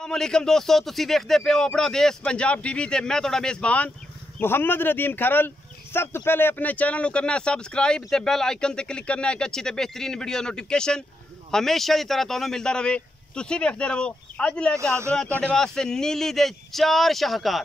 अस्सलामुअलैकुम दोस्तों, तुसी देखते पे हो अपना देश पंजाब टीवी ते मैं तुहाडा मेज़बान मुहम्मद नदीम खरल। सब तो पहले अपने चैनल को करना है सबसक्राइब ते बेल आइकन ते क्लिक करना है एक अच्छी ते बेहतरीन वीडियो नोटिफिकेशन हमेशा की तरह तुहानू मिलता रहे। तुसी देखते रहो। अज लैके हाजिर हां तुहाडे वास्ते नीली दे 4 शाहकार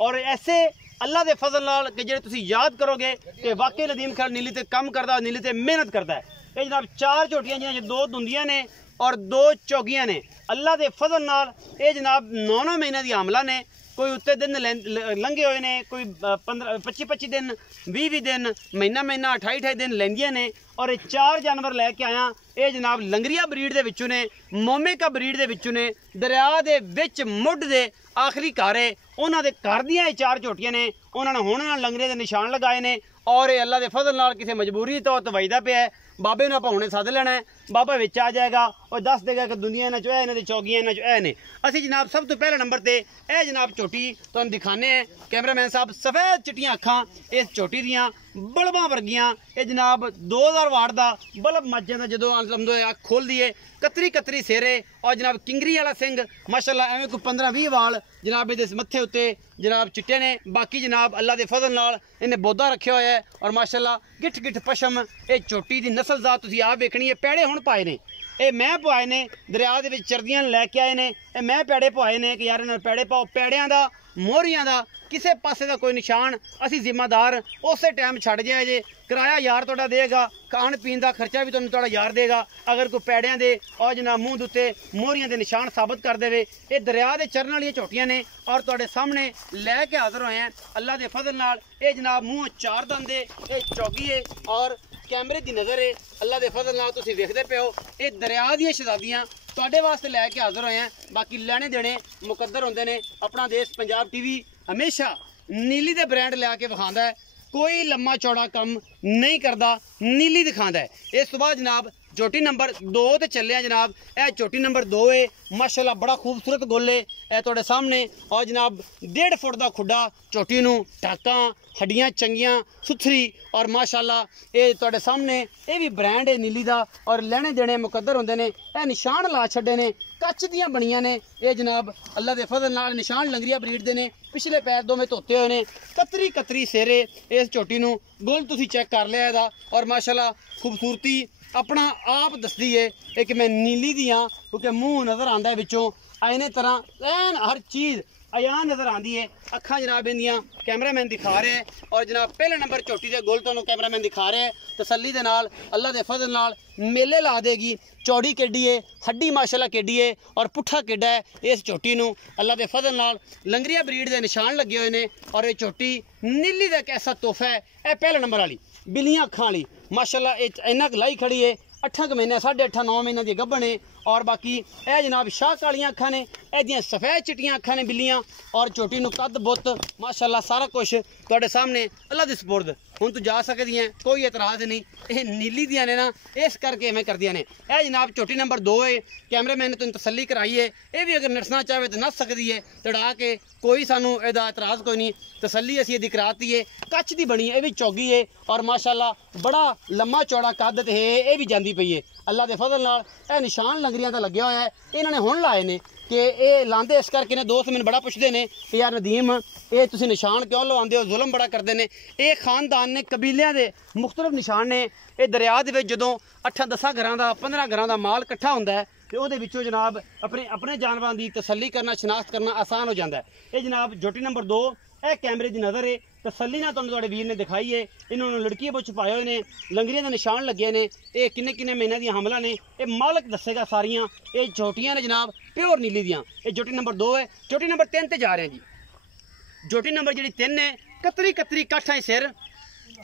और ऐसे अल्लाह के फजल नाल कि जेह्ड़े तुसी याद करोगे कि वाकई नदीम खरल नीली ते काम करदा, नीली ते मेहनत करदा है। ये जनाब 4 झोटियां जिन्हां 2 दुंदियां ने और 2 चौगियां ने। अल्लाह के फजल नाल ये जनाब 9 महीने की आमला ने। कोई उत्ते दिन लंघे हुए ने, कोई 15-25 दिन, 20 दिन, महीना 28 दिन लेंदियां ने। और ये 4 जानवर लैके आया। ये जनाब लंगरिया ब्रीड दे विचों ने, मोमेका ब्रीड दे विचों ने। दरिया दे विच मुड दे आखिरी घर है उन्हां दे घर दियां 4 झोटियां ने। उन्होंने हुण लंगरे दे निशान लगाए ने और ये अल्लाह के फजल नाल किसी मजबूरी तो वजदा पे है। बाबे ने हुणे सद लेना है, बाबा विच आ जाएगा और दस देगा कि दुनिया इन्हां चो है ने ते चौगियां इन्हां चो है ने। असीं जनाब सब तो पहले नंबर ते यह जनाब झोटी तुहानूं दिखाने हैं। कैमरामैन साहब सफेद चिट्टियां अखां इस झोटी दियां बल्बां वर्गियां। ये जनाब 2000 वाट का बल्ब मच जाता जो अख खोलती है। कतरी सेरे और जनाब किंगरी वाला सिंह माशाल्लाह एवं कोई 15-20 वाल जनाब ये मत्थे उत्ते जनाब चिट्टे ने। बाकी जनाब अल्लाह के फजल नाल इन्हें बौदा रखे हुआ है और माशाल्लाह गिठ पशम ये झोटी की नस्ल दा तुसीं आप वेखनी है। पैड़े हुण पाए ने, ये मैं पवाए ने, दरिया दे विच चरदियां लैके आए ने। ये मैं पैड़े पवाए ने कि यार इन्हां पैड़े पाओ। पैड़ियां दा मोहरियां दा किसी पासे का कोई निशान असी जिम्मेदार उस टाइम छड़ जाए जे। किराया यार तुहाडा देगा, खाण पीन का खर्चा भी तुहाडा यार देगा। अगर कोई पैड़ियां दे और जनाब मूँह दे उत्ते मोहरियां दे निशान साबित कर देवे। ये दरिया दे चरण वाली झोटियां ने और तुहाडे सामने लैके हाजिर होए हैं अल्लाह के फजल नाल। ये जनाब मूँह 4 दंद है, ये चौगी है और कैमरे की नज़र है। अल्लाह के फजल नाल तुसीं वेखदे पे हो। ये दरिया दी शहजादियां तुहाडे वास्ते लैके हाजिर होए हैं। बाकी लैने देने मुकद्दर होंदे ने। अपना देश पंजाब टीवी हमेशा नीली दे ब्रांड लिया के विखांदा है, कोई लम्मा चौड़ा कम नहीं करता, नीली दिखांदा है। इस तो बाद जनाब झोटी नंबर 2 ते चले जनाब। यह झोटी नंबर 2 है माशाल्लाह बड़ा खूबसूरत गोल है यह तुहाडे सामने। और जनाब 1.5 फुट का खुड्डा झोटी नूं, टाकां हड्डियां चंगियां सुथरी और माशाल्लाह ये तुहाडे सामने ये भी ब्रांड है नीली दा। और लैने देने मुकद्दर होंदे ने। यह निशान ला छड्डे ने, कच दियां बनियां ने। ये जनाब अल्लाह के फजल नाल निशान लंगरिया ब्रीड दे ने। पिछले पैर दोवें धोते हुए ने। कतरी सेरे इस झोटी नूं गोल तुसीं चेक कर लिया इहदा। और माशाल्लाह खूबसूरती अपना आप दसदी है कि मैं नीली दी हाँ, क्योंकि मूँह नज़र आता है विचों आईने तरह एन हर चीज़ अयान नज़र आती है। अखा जनाब इंदियां कैमरामैन दिखा रहे हैं और जनाब पहले नंबर झोटी के गोल तुहानूं कैमरामैन दिखा रहे हैं तसल्ली दे नाल। अल्लाह के फजल नाल मेले ला देगी। चौड़ी केडी है, हड्डी माशाल्लाह केडी है और पुट्ठा केडा है। इस झोटी नूं अल्लाह के फजल नाल लंगरिया ब्रीड के निशान लगे हुए हैं। और ये झोटी नीली का एक ऐसा तोहफा है। यह पहले नंबर वाली बिलियां अखां वाली माशाल्लाह इन्ना लाई खड़ी है। 8 महीने 8.5-9 महीने की गब्बन है। और बाकी यह जनाब शाह कालियां अखां ने, एदियां सफ़ेद चिट्टियां अखां ने बिल्लियां। और झोटी नूं कद बुत माशाल्लाह सारा कुछ तुहाडे सामने अल्लाह दी सपुर्द हुण तू जा सकदी है, कोई एतराज़ नहीं। ये नीली दियां ने ना, इस करके इवें करदियां ने। यह जनाब झोटी नंबर 2 है। कैमरामैन ने तुहानूं तसल्ली कराई है। ये भी अगर नसना चाहे तो नस सकदी है तड़ा के, कोई सानू इहदा एतराज़ कोई नहीं। तसल्ली असीं इहदी कराती है। कच दी बनी है, ये भी चौगी है और माशाल्लाह बड़ा लम्मा चौड़ा कद ते है। ये भी जांदी पई है अल्लाह के फजल नाल। यह निशान लंगरियां दा लग्या होया है। इन्होंने हुण लाए ने कि ये लांदे इस करके ने। दोस्त मैंने बड़ा पुछदे ने कि यार नदीम ये तुसीं निशान क्यों लवांदे हो, जुल्म बड़ा करदे ने। ये खानदान ने कबीलियां दे मुख्तलिफ निशान ने। ये दरिया दे विच जदों 8-10 घरां दा 15 घरां दा माल इकट्ठा हुंदा है तो उहदे विचों जनाब अपने जानवरां दी तसल्ली करना, शनाख्त करना आसान हो जाता है। ये जनाब झोटी नंबर 2 यह कैमरे की नज़र है। तसल्ली ना तुहाडे वीर ने दिखाई है। इन्होंने लड़की बुछ पाए हुए ने, लंगरिया के निशान लगे ने। ये किन्ने महीने दी हमला ने, ये मालक दसेगा सारियां। ये झोटियां ने जनाब प्योर नीली दियां। ये झोटी नंबर 2 है। झोटी नंबर 3 ते जा रहे हैं जी। झोटी नंबर जी 3 है। कतरी काठा सिर,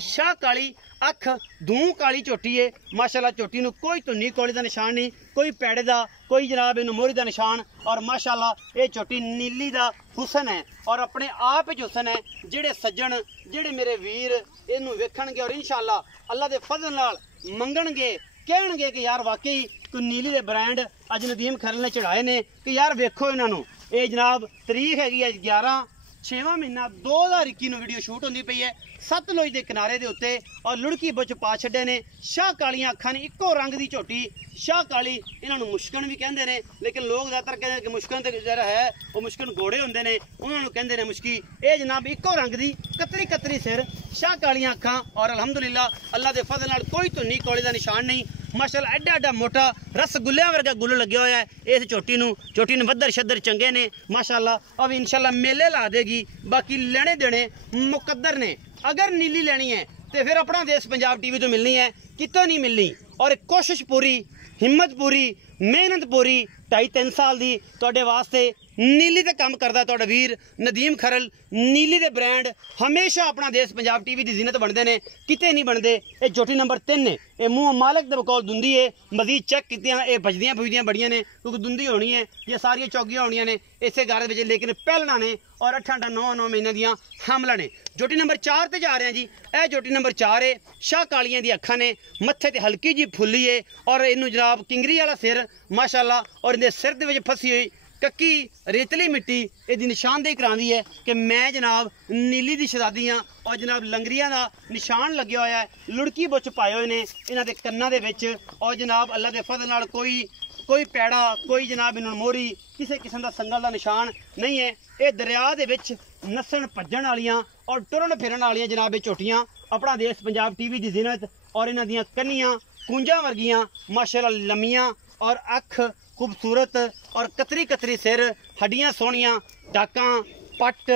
शाह काली अख, दूं काली झोटी है माशाल्लाह। झोटी नूं कोई धुन्नी कोली का निशान नहीं, कोई पैड़े का, कोई जनाब इन्हूं मोहरी का निशान। और माशाल्लाह ये झोटी नीली का हुसन है और अपने आप च हुसन है। जेड़े सज्जन, जेड़े मेरे वीर इनू वेखणगे और इंशाअल्लाह अल्लाह के फजल नाल मंगणगे, कहणगे कि यार वाकई कोई नीली दे ब्रांड अज नदीम खरल ने चढ़ाए ने कि यार वेखो इन्हों। ये जनाब तरीक हैगी 11 6ਵਾਂ ਮਹੀਨਾ 2021 ਨੂੰ ਵੀਡੀਓ ਸ਼ੂਟ ਹੁੰਦੀ ਪਈ ਹੈ ਸਤਲੁਜ ਦੇ ਕਿਨਾਰੇ ਦੇ ਉੱਤੇ ਔਰ ਲੁੜਕੀ ਵਿੱਚ ਪਾ ਛੱਡੇ ਨੇ ਸ਼ਾਹ ਕਾਲੀਆਂ ਅੱਖਾਂ ਨੇ ਇੱਕੋ ਰੰਗ ਦੀ ਝੋਟੀ ਸ਼ਾਹ ਕਾਲੀ ਇਹਨਾਂ ਨੂੰ ਮੁਸ਼ਕਣ ਵੀ ਕਹਿੰਦੇ ਨੇ ਲੇਕਿਨ ਲੋਕ ਜ਼ਿਆਦਾਤਰ ਕਹਿੰਦੇ ਨੇ ਕਿ ਮੁਸ਼ਕਣ ਤੇ ਜਿਹੜਾ ਹੈ ਉਹ ਮੁਸ਼ਕਣ ਘੋੜੇ ਹੁੰਦੇ ਨੇ ਉਹਨਾਂ ਨੂੰ ਕਹਿੰਦੇ ਨੇ ਮੁਸ਼ਕੀ ਇਹ ਜਨਾਬ ਇੱਕੋ ਰੰਗ ਦੀ ਕਤਰੀ ਸਿਰ ਸ਼ਾਹ ਕਾਲੀਆਂ ਅੱਖਾਂ ਔਰ ਅਲਹਮਦੁਲਿਲਾ ਅੱਲਾ ਦੇ ਫਜ਼ਲ ਨਾਲ ਕੋਈ ਧੁੰਨੀ ਕੋਲੇ ਦਾ ਨਿਸ਼ਾਨ ਨਹੀਂ ਮਾਸ਼ਾਅੱਲਾ ਐਡਾ ਮੋਟਾ ਰਸਗੁੱਲਿਆਂ ਵਰਗਾ ਗੁੱਲ ਲੱਗਿਆ ਹੋਇਆ ਹੈ ਇਸ ਝੋਟੀ ਨੂੰ ਵੱਧਰ ਛੱਦਰ ਚੰਗੇ ਨੇ ਮਾਸ਼ਾਅੱਲਾ ਅਬ ਇਨਸ਼ਾਅੱਲਾ ਮੇਲੇ ਲਾ ਦੇਗੀ ਬਾਕੀ ਲੈਣੇ ਦੇਣੇ ਮੁਕੱਦਰ ਨੇ अगर नीली लेनी है तो फिर अपना देश पंजाब टीवी तो मिलनी है कितों नहीं मिलनी और कोशिश पूरी हिम्मत पूरी मेहनत पूरी 2.5-3 साल की तुहाडे वास्ते नीली ते काम करदा तुहाडा वीर नदीम खरल नीली दे ब्रांड हमेशा अपना देश पंजाब टीवी की जीनत बनते हैं किते नहीं बनते ये झोटी नंबर 3 ने ये मुँह मालक दे बकौल दुंदी है मजीद चेक कीतियां ये बजदियां फुजदियां बड़ियां ने क्योंकि दुंदी होनी है ये सारियां चौगियां होनियां ने इसे घर में लेकिन पहलना ने और 8-9 महीने दियां हामला ने झोटी नंबर 4 ते जा रहे हैं जी यह झोटी नंबर 4 है शाह कालियां दी अखां ने मत्थे ते हल्की जी फुल्ली है और इनू जनाब किंगरी वाला सिर माशाअल्लाह और इनके सिर दे विच फसी हुई कक्की रेतली मिट्टी इसकी निशानदेही करांदी है कि मैं जनाब नीली दी शहजादी हाँ और जनाब लंगरिया का निशान लगे हुआ है लुड़की बुच पाए हुए ने इन्हां दे कन्नां दे विच और जनाब अल्लाह दे फज़ल नाल कोई पैड़ा कोई जनाब इन्हां मोहरी किसी किस्म का संगल का निशान नहीं है ये दरिया दे विच नस्सण भज्जण वालियां और टुरन फिरन वालियां जनाब ये झोटियां अपना देश पंजाब टीवी की जीनत और इन्हां दियां कन्नियां कूंजां वर्गियां माशाअल्लाह लम्मियां और अख खूबसूरत और कतरी सिर हड्डियां सोहनियां टाकां पट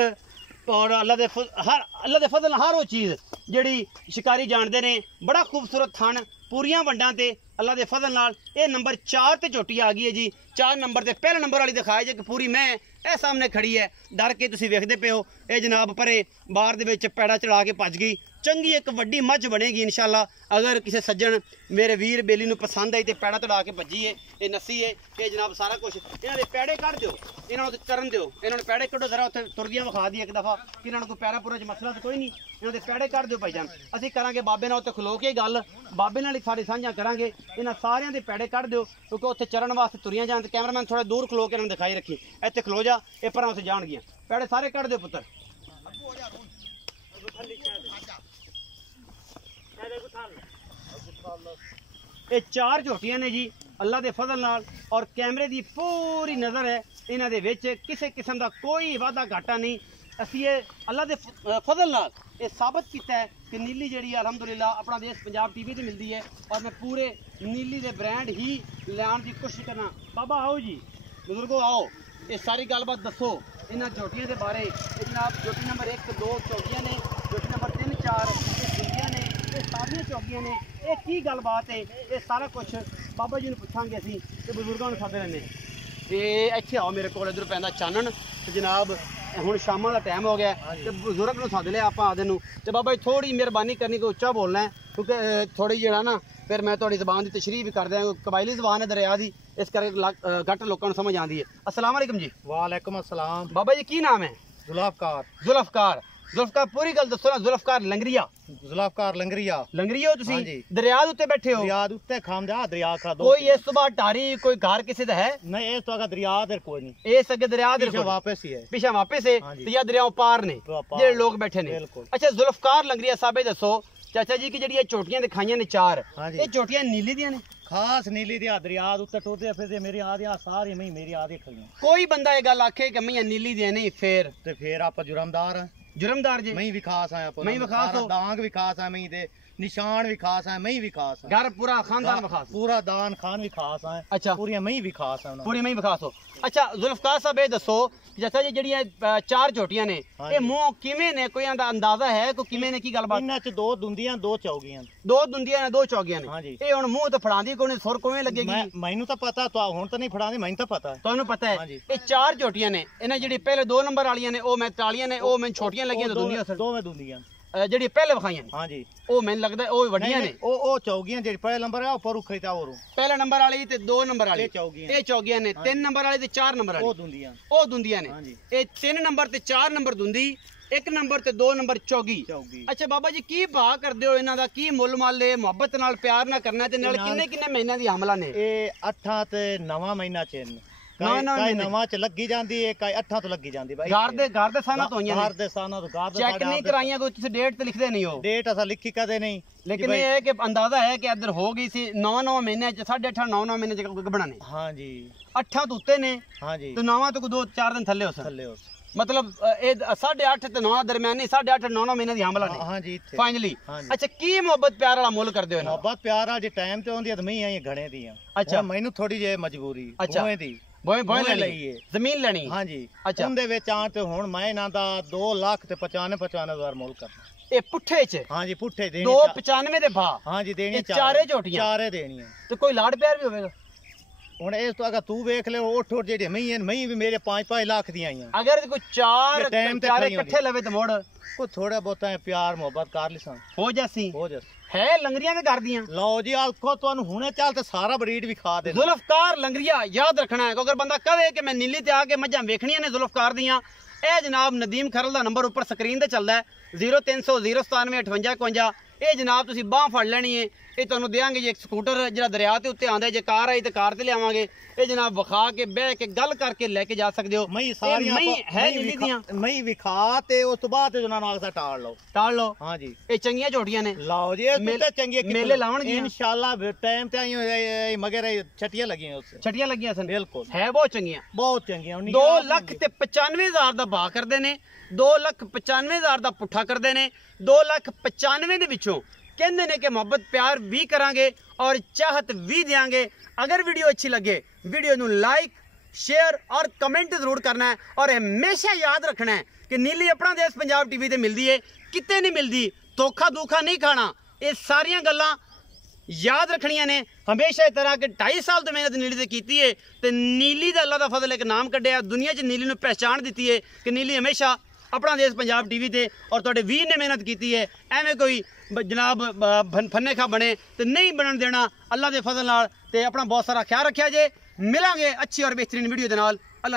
और अल्लाह दे फजल हर वो चीज़ जिहड़ी शिकारी जानते ने बड़ा खूबसूरत थन पूरियां वंडां ते अल्लाह दे फजल नाल ये नंबर 4 ते झोटी आ गई है जी 4 नंबर ते पहले नंबर वाली दिखाई जे कि पूरी मैं ਇਹ सामने खड़ी है डर के तुसीं वेखदे पे हो ये जनाब परे बाहर दे विच पैड़ा चढ़ा के भज गई चंगी एक वड्डी मझ बनेगी इंशाअल्लाह अगर किसी सज्जन मेरे वीर बेली नूं पसंद आई तो पैड़ा चढ़ा के भजी है ये नस्सी है ये जनाब सारा कुछ इन्हां दे पैड़े कढ़ दिओ इन्हां नूं करन दिओ इन्हां नूं पैड़े कढ़ो जरा उत्थे तुरगियां विखा दी एक दफ़ा कि इन्हां नूं कोई पैरा पूरा च मसला तो कोई नहीं इन्हां दे पैड़े कढ़ दिओ भाईजान असीं करांगे बाबे नाल उत्ते खलो के गल बाबे नाल सारी साझा करांगे इन्हां सारियां दे पैड़े कढ़ दिओ क्योंकि उत्थे चरण वास्ते तुरियां जाण ते कैमरामैन थोड़ा दूर खलो के इन्हां नूं दिखाई रखी इत्थे खलो जा ये परां उत्थे जाण गियां पैड़े सारे कढ़ दिओ पुत्तर ये 4 झोटियां ने जी अल्लाह के फजल नाल और कैमरे की पूरी नज़र है इन्हां दे विच किसी किस्म का कोई वाधा घाटा नहीं असीं ये अल्लाह के फजल नाल ये साबित किया है कि नीली जी अलहमदुलिल्लाह अपना देश पंजाब टीवी से मिलती है और मैं पूरे नीली के ब्रांड ही लियाण की कोशिश करना बाबा आओ जी बुजुर्गो आओ ये सारी गलबात दसो इन्हां झोटियां के बारे जनाब झोटी नंबर 1 2 चौगियां ने झोटी नंबर 3 4 दुंदियां ने ये सारियां चौगियां ने ये की गलबात है ये सारा कुछ बाबा जी ने पूछांगे असीं ते बुजुर्गों नूं सद लैंदे ते इत्थे आओ मेरे कोल इधर पैंदा चानन ते जनाब हुण शामां दा टाइम हो गया ते बुजुर्ग नूं सद लिया आपां आदे नूं ते बाबा जी थोड़ी मेहरबानी करनी कोई उच्चा बोलना है क्योंकि थोड़ी जेड़ा ना फिर मैं थोड़ी ज़बान की तशरीह भी कर दियाँ कबायली ज़बान है दरिया की इस करके घट लोगों को समझ आती है अस्सलाम वालेकुम जी वालेकुम अस्सलाम बाबा जी की नाम है जुल्फकार पूरी गल दसो ना जुल्फकार लंगरिया हो तुसी दरिया दे उत्ते बैठे हो दरिया दे उत्ते खामदा दरिया खा दो कोई इस सुबह टारी कोई घर किसी दा है नहीं इस तो अगर दरिया दे कोई नहीं इस अगे दरिया दे वापस ही है पीछे वापस है तो या दरिया पार ने जेडे लोग बैठे ने अच्छा जुल्फकार लंगरिया साहब दसो चाचा जी की जेडी चोटियां दिखाइयां ने 4 ये चोटियां नीली दियां ने खास नीली दिया दरिया उत्ते टुरदे फिरदे मेरी आदियां सारी मैं मेरी आदि खलियां कोई बंदा ये गल आखे कि मैं नीली दियां नहीं फिर आप जुर्मदार हैं जुर्मदार जी मैं भी खास आया मैं भी खास हो दांग भी खास है मैं दे निशान भी खास है मैं भी खास है घर पूरा खानदान भी खास पूरा दान खान भी खास है अच्छा पूरी मैं भी खास है पूरी मैं भी खास हो अच्छा जुल्फकार साहब ये दसो जैसा जी जेडी 4 झोटियां ने ये मुंह किवें ने कोई अंदाजा है कोई किवें ने की गलबात इन्हां च 2 दुंदियां 2 चौगियां 2 दुंदियां ने 2 चौगियां ने ये हुन मुंह तो फड़ांदी कोने सुर कोवें लगेगी मैनू तो पता तो हुन तो नहीं फड़ांदी मैनू तो पता है तुहानू पता है ये 4 झोटियां ने इन्हां जेडी पहले 2 नंबर वालियां ने ओ मैं टालियां ने ओ मैं छोटियां लगियां तो दुंदियां दोवें दुंदियां जेडी पहले विखाइयां हां जी ओ मैनू लगदा ओ वड्डियां ने ओ चौगियां जेडी पहले नंबर है ऊपर उखई ता और पहले नंबर वाली ते 2 नंबर वाली ये चौगियां ने 3 नंबर वाली ते 4 नंबर वाली ओ दुंदियां ने ये 3 नंबर ते 4 नंबर दुंदी 1 नंबर ते 2 नंबर चौगी अच्छा बाबा जी की भाव करदे हो इन्हां दा की मुल माल है मुहब्बत नाल प्यार ना करना ते नाल किन्ने किन्ने महीने दी हमला ने ए 8 ते 9 महीना च ਕਾਈ ਨਵਾਂ ਚ ਲੱਗੀ ਜਾਂਦੀ ਹੈ, ਕਾਈ 8 ਤੋਂ ਲੱਗੀ ਜਾਂਦੀ ਬਾਈ। ਘਰ ਦੇ ਸਾਨਾਂ ਤੋਂ ਹੋਈਆਂ ਘਰ ਦੇ ਸਾਨਾਂ ਤੋਂ ਘਰ ਦੇ ਚੈੱਕ ਨਹੀਂ ਕਰਾਈਆਂ ਕੋਈ, ਤੁਸੀਂ ਡੇਟ ਤੇ ਲਿਖਦੇ ਨਹੀਂ ਹੋ? ਡੇਟ ਅਸਾਂ ਲਿਖੀ ਕਦੇ ਨਹੀਂ, ਲੇਕਿਨ ਇਹ ਹੈ ਕਿ ਅੰਦਾਜ਼ਾ ਹੈ ਕਿ ਇੱਧਰ ਹੋ ਗਈ ਸੀ 9 ਮਹੀਨੇ ਚ 8.5 9 ਮਹੀਨੇ ਚ ਬਣਾਣੇ। ਹਾਂਜੀ 8 ਤੋਂ ਉੱਤੇ ਨੇ। ਹਾਂਜੀ ਤੇ 9 ਤੋਂ 2-4 ਦਿਨ ਥੱਲੇ ਹੋ ਸਨ। ਥੱਲੇ ਹੋ मतलब ये 8.5 ਤੇ 9 ਦਰਮਿਆਨ ਨਹੀਂ 8.5 9 ਮਹੀਨੇ ਦੀ ਹਮਲਾ ਨੇ। ਹਾਂਜੀ ਇੱਥੇ ਫਾਈਨਲੀ ਅੱਛਾ ਕੀ ਮੁਹੱਬਤ ਪਿਆਰ ਵਾਲਾ ਮੁੱਲ ਕਰਦੇ ਹੋ? ਮੁਹੱਬਤ ਪਿਆਰ ਵਾਲਾ ਜੇ ਟਾਈਮ ਤੇ ਆਉਂਦੀ ਹੈ ਤਾਂ ਮੈਂ ਆਈ ਘਣੇ ਦੀਆਂ। ਅੱਛਾ ਮੈਨੂੰ ਥੋੜੀ ਜਿਹੀ ਮਜਬੂਰੀ ਹੋਏ ਦੀ ਬੋਏ ਲਈ ਹੈ ਜ਼ਮੀਨ ਲੈਣੀ। ਹਾਂਜੀ ਅੱਛਾ ਉਹਦੇ ਵਿੱਚ ਆਣ ਤੇ ਹੁਣ ਮੈਂ ਇਹਨਾਂ ਦਾ 2 ਲੱਖ ਤੇ 95 ਹਜ਼ਾਰ ਮੁੱਲ ਕਰਨਾ। ਇਹ ਪੁੱਠੇ ਚ? ਹਾਂਜੀ ਪੁੱਠੇ ਦੇਣੀ 295 ਦੇ ਭਾਅ। ਹਾਂਜੀ ਦੇਣੀ ਚਾਰੇ ਝੋਟੀਆਂ ਚਾਰੇ ਦੇਣੀਆਂ। ਤੇ ਕੋਈ ਲਾੜ ਪਿਆਰ ਵੀ ਹੋਵੇਗਾ ਹੁਣ ਇਸ ਤੋਂ ਅगर ਤੂੰ ਵੇਖ ਲੈ ਉਹ ਠੋਰ ਜਿਹੜੇ ਮੈਂ ਵੀ ਮੇਰੇ 5 ਲੱਖ ਦੀਆਂ ਆਈਆਂ। ਅਗਰ ਕੋਈ ਚਾਰੇ ਇਕੱਠੇ ਲਵੇ ਤੇ ਮੋੜ ਕੋ ਥੋੜਾ ਬਹੁਤਾ ਪਿਆਰ ਮੁਹੱਬਤ ਕਰ ਲਿਸਾਂ ਹੋ ਜਾਸੀ ਹੈ। ਲੰਗਰੀਆਂ ਵੀ ਕਰਦੀਆਂ। ਲਓ ਜੀ ਆਖੋ ਤੁਹਾਨੂੰ ਹੁਣੇ ਚੱਲ ਤੇ ਸਾਰਾ ਬਰੀਡ ਵੀ ਖਾ ਦੇ। ਜ਼ੁਲਫਕਾਰ ਲੰਗਰੀਆ ਯਾਦ ਰੱਖਣਾ ਹੈ। ਅਗਰ ਬੰਦਾ ਕਹੇ ਕਿ ਮੈਂ ਨੀਲੀ ਤੇ ਆ ਕੇ ਮੱਝਾਂ ਵੇਖਣੀਆਂ ਨੇ ਜ਼ੁਲਫਕਾਰ ਦੀਆਂ, ਇਹ ਜਨਾਬ ਨਦੀਮ ਖਰਲ ਦਾ ਨੰਬਰ ਉੱਪਰ ਸਕਰੀਨ ਤੇ ਚੱਲਦਾ ਹੈ 0300 097 58 51। ਇਹ ਜਨਾਬ ਤੁਸੀਂ ਬਾਹ ਫੜ ਲੈਣੀ ਹੈ। ਇਹ ਤੁਹਾਨੂੰ ਦੇਾਂਗੇ ਜੀ ਇੱਕ ਸਕੂਟਰ ਜਿਹੜਾ ਦਰਿਆ ਤੇ ਉੱਤੇ ਆਂਦਾ। ਜੇ ਕਾਰ ਆਈ ਤੇ ਕਾਰ ਤੇ ਲਿਆਵਾਂਗੇ। ਇਹ ਜਨਾਬ ਵਿਖਾ ਕੇ ਬਹਿ ਕੇ ਗੱਲ ਕਰਕੇ ਲੈ ਕੇ ਜਾ ਸਕਦੇ ਹੋ। ਮੈਂ ਸਾਰੀਆਂ ਹੈ ਨੀਲੀ ਦੀਆਂ ਮੈਂ ਵਿਖਾ ਤੇ ਉਸ ਤੋਂ ਬਾਅਦ ਉਹਨਾਂ ਨੂੰ ਆਖਦਾ ਟਾਲ ਲਓ। ਹਾਂਜੀ ਇਹ ਚੰਗੀਆਂ ਝੋਟੀਆਂ ਨੇ। ਲਓ ਜੀ ਇਹ ਤੇ ਚੰਗੀਆਂ ਮੇਲੇ ਲਾਉਣਗੇ ਇਨਸ਼ਾਅੱਲਾ। ਟਾਈਮ ਤੇ ਆਈ ਮਗਰ ਛਟੀਆਂ ਲੱਗੀਆਂ ਉਸ ਛਟੀਆਂ ਲੱਗੀਆਂ ਸਨ। ਬਿਲਕੁਲ ਹੈ ਬਹੁਤ ਚੰਗੀਆਂ 2 ਲੱਖ ਤੇ 95 ਹਜ਼ਾਰ ਦਾ ਭਾਅ ਕਰਦੇ ਨੇ। 2,95 ਹਜ਼ਾਰ ਦਾ ਪੁੱਠਾ ਕਰਦੇ ਨੇ। 2,95 ਦੇ ਵਿੱਚੋਂ ਕਹਿੰਦੇ ਨੇ ਕਿ ਮੁਹੱਬਤ ਪਿਆਰ ਵੀ ਕਰਾਂਗੇ ਔਰ ਚਾਹਤ ਵੀ ਦੇਾਂਗੇ। ਅਗਰ ਵੀਡੀਓ ਅੱਛੀ ਲੱਗੇ ਵੀਡੀਓ ਨੂੰ ਲਾਈਕ शेयर और कमेंट जरूर करना है। और हमेशा याद रखना है कि नीली अपना देश पंजाब टीवी ते मिलती है, किते नहीं मिलती। धोखा धोखा नहीं खाना। ये सारिया गल्लां याद रखनियां ने हमेशा। इस तरह के 2.5 साल तो मेहनत नीली ते कीती है ते नीली दा अल्लाह दा फजल एक नाम कढ़िया, दुनिया च नीली नूं पहचान दी है कि नीली हमेशा अपना देश पंजाब टीवी ते और तुहाडे वीर ने मेहनत की है। एवें कोई जनाब फन्ने खा बने तो नहीं बनन देना। अल्लाह के फजल नाल ते अपना बहुत सारा ख्याल रखिया जे। मिलांगे अच्छी और बेहतरीन वीडियो दे नाल।